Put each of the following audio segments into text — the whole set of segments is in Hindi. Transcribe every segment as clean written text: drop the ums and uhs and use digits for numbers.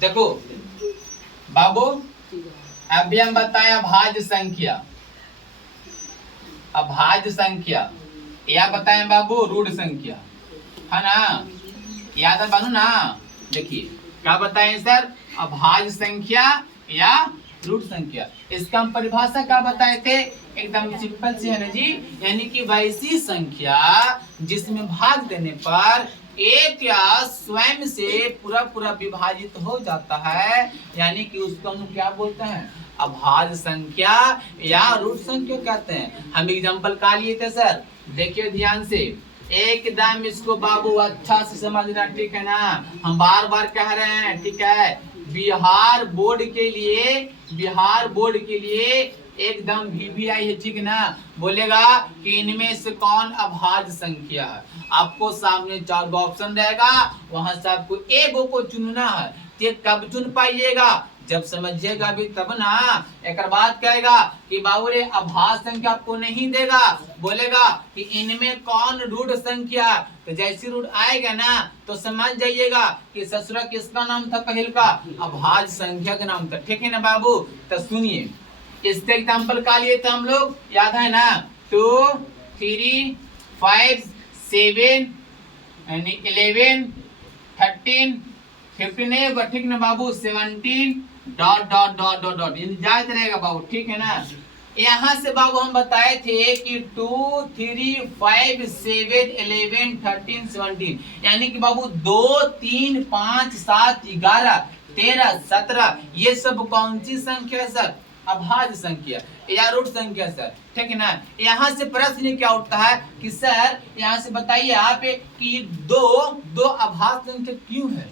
देखो बाबू, अभी हम बताएं अभाज्य संख्या। अभाज्य संख्या या बताएं बाबू रूढ़ संख्या, है ना? याद है बानू ना? देखिए क्या बताएं सर, अभाज्य संख्या या रूढ़ संख्या। इसका हम परिभाषा क्या बताए थे? एकदम सिंपल से है ना जी, यानी कि वैसी संख्या जिसमें भाग देने पर एक या स्वयं से पूरा पूरा विभाजित हो जाता है, यानी कि उसको हम क्या बोलते हैं? अभाज्य संख्या या रूढ़ संख्या कहते हैं। हम एग्जांपल का लिए थे सर, देखिए ध्यान से, एकदम इसको बाबू अच्छा से समझना, ठीक है ना? हम बार बार कह रहे हैं, ठीक है? बिहार बोर्ड के लिए एकदम VVI है, ठीक है ना? बोलेगा कि इनमें से कौन अभाज्य संख्या है। आपको सामने 4 ऑप्शन रहेगा, वहां से आपको एगो को चुनना है। तो कब चुन पाइएगा? जब समझिएगा भी तब ना। एक बाद कहेगा कि बाबू रे अभाज्य संख्या आपको नहीं देगा, बोलेगा कि इनमें कौन रूढ़ संख्या। तो जैसी रूढ़ आएगा ना तो समझ जाइएगा कि ससुरा किसका नाम था? पहल का अभाज्य संख्या का नाम था, ठीक है ना बाबू? तो सुनिए, इसके एग्जाम्पल का लिए थे हम लोग, याद है ना? 2, 3, 5, 7 यानी 11, 13, 15 नहीं होगा, ठीक ना बाबू? 17 dot dot dot dot dot जाते रहेगा बाबू, ठीक है ना? यहाँ से बाबू हम बताए थे कि 2, 3, 5, 7, 11, 13, 17 यानी कि बाबू 2, 3, 5, 7, 11, 13, 17 ये सब कौन सी संख्या है सर? अभाज्य संख्या या रूढ़ संख्या सर, ठीक है ना? यहाँ से प्रश्न क्या उठता है कि सर यहाँ से बताइए आप कि दो अभाज्य संख्या क्यों है,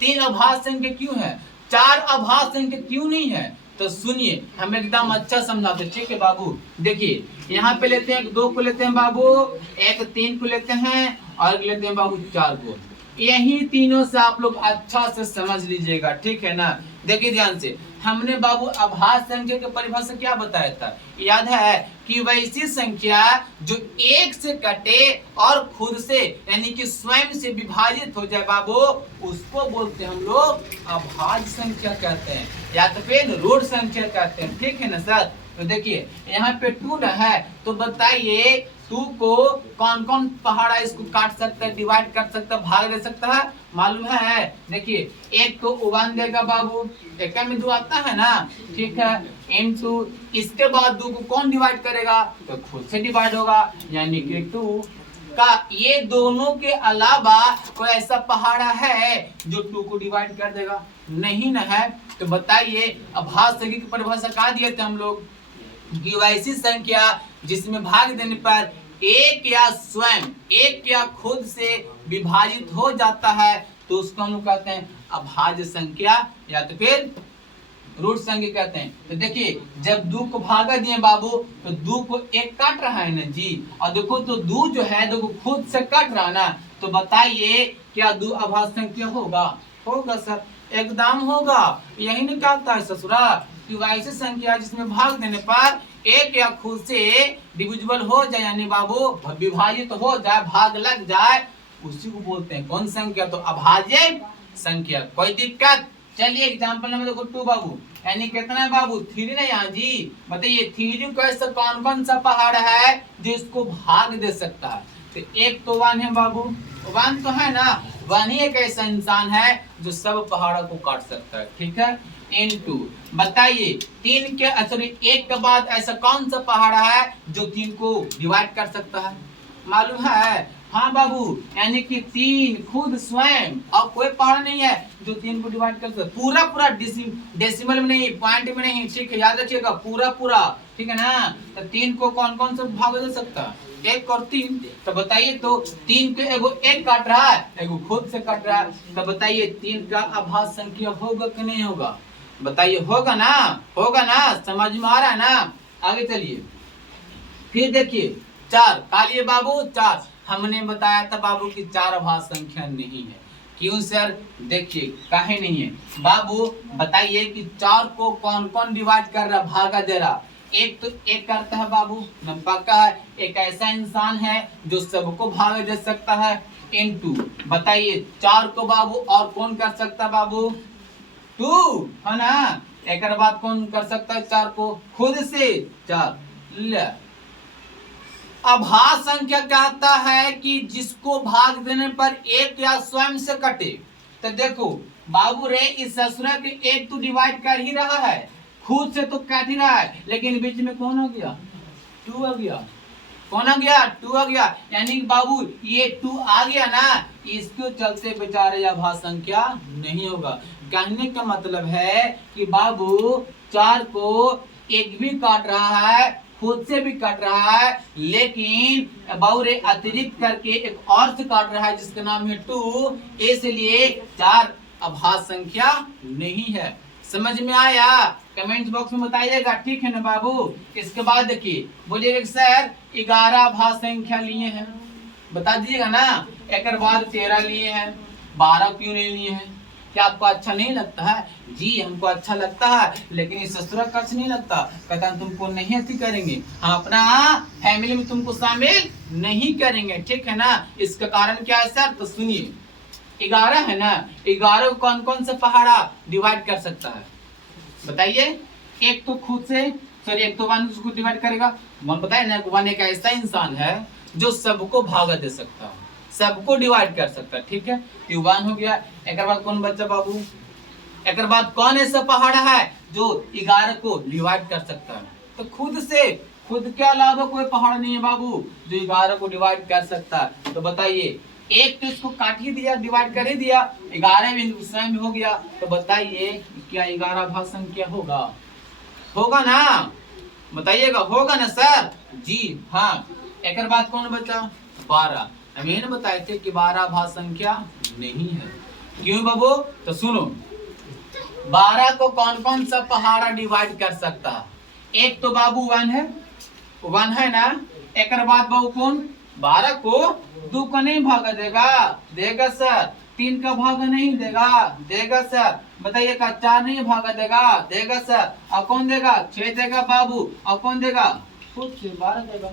3 अभाज्य संख्या क्यों है, 4 अभाज्य संख्या क्यों नहीं है? तो सुनिए, हम एकदम अच्छा समझाते, ठीक है बाबू? देखिए यहाँ पे लेते हैं 2 को लेते हैं बाबू, एक 3 को लेते हैं और लेते हैं बाबू 4 को। यही तीनों से आप लोग अच्छा से समझ लीजिएगा, ठीक है ना? देखिए ध्यान से, हमने बाबू अभाज्य संख्या की परिभाषा क्या बताया था? याद है कि वैसी संख्या जो एक से कटे और खुद से यानी कि स्वयं से विभाजित हो जाए बाबू, उसको बोलते हैं हम लोग अभाज्य संख्या कहते हैं, या तो फिर रूढ़ संख्या कहते हैं, ठीक है ना सर? तो देखिए यहाँ पे 2 ना है, तो बताइए 2 को कौन कौन पहाड़ा इसको काट सकता है, डिवाइड कर सकता है, भाग दे सकता है? मालूम है? देखिए 1 को 1 देगा बाबू, 1 में 2 आता है ना, ठीक है? इनटू इसके बाद 2 को कौन डिवाइड करेगा? तो खुद से डिवाइड होगा, यानी कि 2 का ये दोनों के अलावा कोई ऐसा पहाड़ा है जो 2 को डिवाइड कर देगा? नहीं ना है। तो बताइए अभाज्य संख्या की परिभाषा क्या दिए थे हम लोग कि वैसी संख्या जिसमें भाग देने पर एक या स्वयं एक या खुद से विभाजित हो जाता है तो उसको हम लोग कहते हैं अभाज्य संख्या या तो फिर रूढ़ संख्या कहते हैं। तो देखिए जब 2 को भागा दिए बाबू तो 2 को 1 काट रहा है ना जी, और देखो तो 2 जो है देखो खुद से काट रहा ना, तो बताइए क्या 2 अभाज्य संख्या होगा? होगा सर, एकदम होगा। यही नहीं कहता है ससुरा कि वैसी संख्या जिसमें भाग देने पर एक या खुद से डिविजिबल हो जाए, यानी बाबू विभाजित हो जाए, भाग लग जाए, उसी को बोलते हैं कौन संख्या? तो अभाज्य संख्या। कोई दिक्कत? चलिए एग्जांपल नंबर 2 बाबू, यानी कितना है बाबू? 3 ना यहाँ जी। बताइए 3 को ऐसा कौन कौन सा पहाड़ है जिसको भाग दे सकता है? तो एक तो 1 है बाबू, 1 तो है ना, 1 ही एक ऐसा इंसान है जो सब पहाड़ों को काट सकता है, ठीक है? इनटू बताइए 3 के सॉरी 1 के बाद ऐसा कौन सा पहाड़ है जो 3 को डिवाइड कर सकता है? मालूम है? हाँ बाबू, यानी कि 3 खुद स्वयं, और कोई पहाड़ नहीं है जो 3 को डिवाइड कर सकता है। पूरा पूरा डेसिमल में नहीं, पॉइंट में नहीं, ठीक है? याद रखिएगा पूरा पूरा, ठीक है ना? तो 3 को कौन कौन सा भाग दे सकता है? 1 और 3। तो बताइए तो 3 को एगो 1 काट रहा है, एगो खुद से काट रहा है, तो बताइए 3 का अभाज्य संख्या होगा कि नहीं होगा? बताइए होगा ना? होगा ना? समझ में आ रहा है ना? आगे चलिए फिर देखिए 4 कालिए बाबू, 4 हमने बताया था बाबू कि 4 अभाज्य संख्या नहीं है। क्यों सर? देखिए काहे नहीं है बाबू, बताइए कि 4 को कौन कौन डिवाइड कर रहा, भागा दे रहा? एक तो 1 करता है बाबू, पक्का है, एक ऐसा इंसान है जो सबको भाग दे सकता है। इनटू बताइए 4 को बाबू और कौन कर सकता बाबू? 2 है ना। एक बात कौन कर सकता है 4 को खुद से 4 ले। अभाज्य संख्या कहता है कि जिसको भाग देने पर एक या स्वयं से कटे। तो देखो बाबू रे इस ससुरा के एक तो डिवाइड कर ही रहा है, खुद से तो काट ही रहा है, लेकिन बीच में कौन हो गया 2 आ गया। कौन आ गया 2 आ गया, यानी बाबू ये 2 आ गया ना, इसके चलते बेचारे अभाज्य संख्या नहीं होगा। कहने का मतलब है कि बाबू 4 को एक भी काट रहा है, खुद से भी काट रहा है, लेकिन बाबू रे अतिरिक्त करके एक और से काट रहा है जिसका नाम है 2, इसलिए 4 अभाज्य संख्या नहीं है। समझ में आया? कमेंट बॉक्स में बताइएगा, ठीक है ना बाबू। इसके बाद देखिए बोलिएगा सर 11 अभाज्य संख्या लिए हैं, बता दीजिएगा ना। एक बाद 13 लिए हैं, 12 क्यों नहीं लिए हैं? क्या आपको अच्छा नहीं लगता है? जी हमको अच्छा लगता है, लेकिन इस ससुरा का अच्छा नहीं लगता। कहता है तुमको नहीं ऐसी करेंगे, हम अपना फैमिली में तुमको शामिल नहीं करेंगे, ठीक है ना। इसका कारण क्या है सर? तो सुनिए 11 है ना, 11 को कौन कौन सा पहाड़ा डिवाइड कर सकता है बताइए। एक तो खुद से, सॉरी एक तो 1 उसको डिवाइड करेगा। मन बताए ना 1 एक ऐसा इंसान है जो सबको भागा दे सकता है, सबको डिवाइड कर सकता है, ठीक है। तो 1 हो गया। एक बाद कौन बच्चा बाबू? एक बाद कौन ऐसा पहाड़ा है जो 11 को डिवाइड कर सकता है? तो खुद से, खुद के अलावा कोई पहाड़ नहीं है बाबू जो 11 को डिवाइड कर सकता है। तो बताइए एक तो इसको काट ही दिया, डिवाइड कर ही दिया, 11 बिंदु स्वयं हो गया। तो बताइए क्या 11 अभाज्य संख्या होगा? होगा ना, बताइएगा होगा ना सर? जी हाँ। एक बाद कौन बचा 12। हम ये बताए थे कि 12 अभाज्य संख्या नहीं है। क्यों बाबू? तो सुनो 12 को कौन कौन सा पहाड़ा डिवाइड कर सकता है? एक तो बाबू 1 है, 1 है ना। एक बाद बाबू कौन 12 को 2 का नहीं भागा देगा? देगा सर। 3 का भागा नहीं देगा? देगा सर। बताइए का 4 नहीं भागा देगा? देगा सर। और कौन देगा? 6 देगा बाबू। और कौन देगा? खुद से 12 देगा।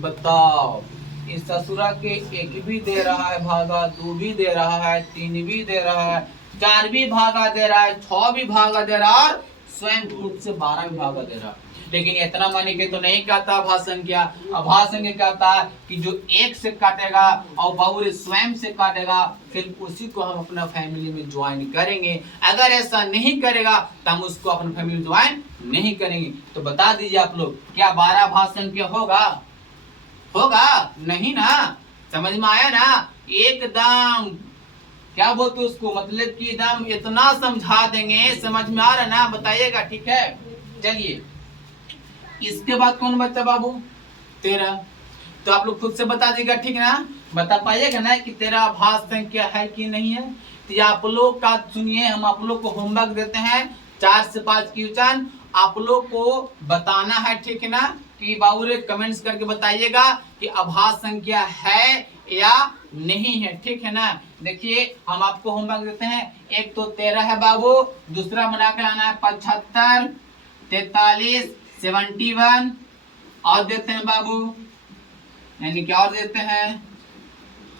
बताओ इस ससुरा के 1 भी दे रहा है भागा, 2 भी दे रहा है, 3 भी दे रहा है, 4 भी भागा दे रहा है, 6 भी भागा दे रहा है, और स्वयं खुद से 12 भी भागा दे रहा है। लेकिन इतना माने के तो नहीं कहता अभाज्य संख्या। अभाज्य संख्या कहता है कि जो 1 से काटेगा और बाबू स्वयं से काटेगा, फिर उसी को हम अपना फैमिली में ज्वाइन करेंगे। अगर ऐसा नहीं करेगा तो हम उसको अपना फैमिली में ज्वाइन नहीं करेंगे। तो बता दीजिए आप लोग क्या 12 अभाज्य संख्या होगा? होगा नहीं ना। समझ में आया ना? एकदम क्या बोलते उसको, मतलब कि एकदम इतना समझा देंगे, समझ में आ रहा है ना? बताइएगा, ठीक है। चलिए इसके बाद कौन बच्चा बाबू 13। तो आप लोग खुद से बता दीजिएगा, ठीक है ना। बता पाइएगा ना कि 13 अभाज्य संख्या है कि नहीं है। तो आप लोग का सुनिए, हम आप लोग को होमवर्क देते हैं 4 से 5 क्वेश्चन आप लोग को बताना है, ठीक है ना। कि बाबू रे कमेंट्स करके बताइएगा कि अभाज्य संख्या है या नहीं है, ठीक है ना। देखिए हम आपको होमवर्क देते हैं। एक तो 13 है बाबू, दूसरा बना के लाना है 75, 43, 71, और देते हैं बाबू, यानी क्या और देते हैं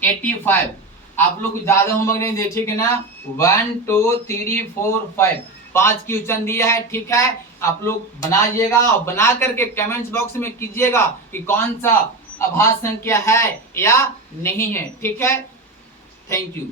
85। आप लोग ज्यादा होमवर्क नहीं दे, ठीक है ना। 1 2 3 4 5 5 क्वेश्चन दिया है, ठीक है। आप लोग बनाइएगा और बना करके कमेंट्स बॉक्स में कीजिएगा कि कौन सा अभाज्य संख्या है या नहीं है, ठीक है। Thank you.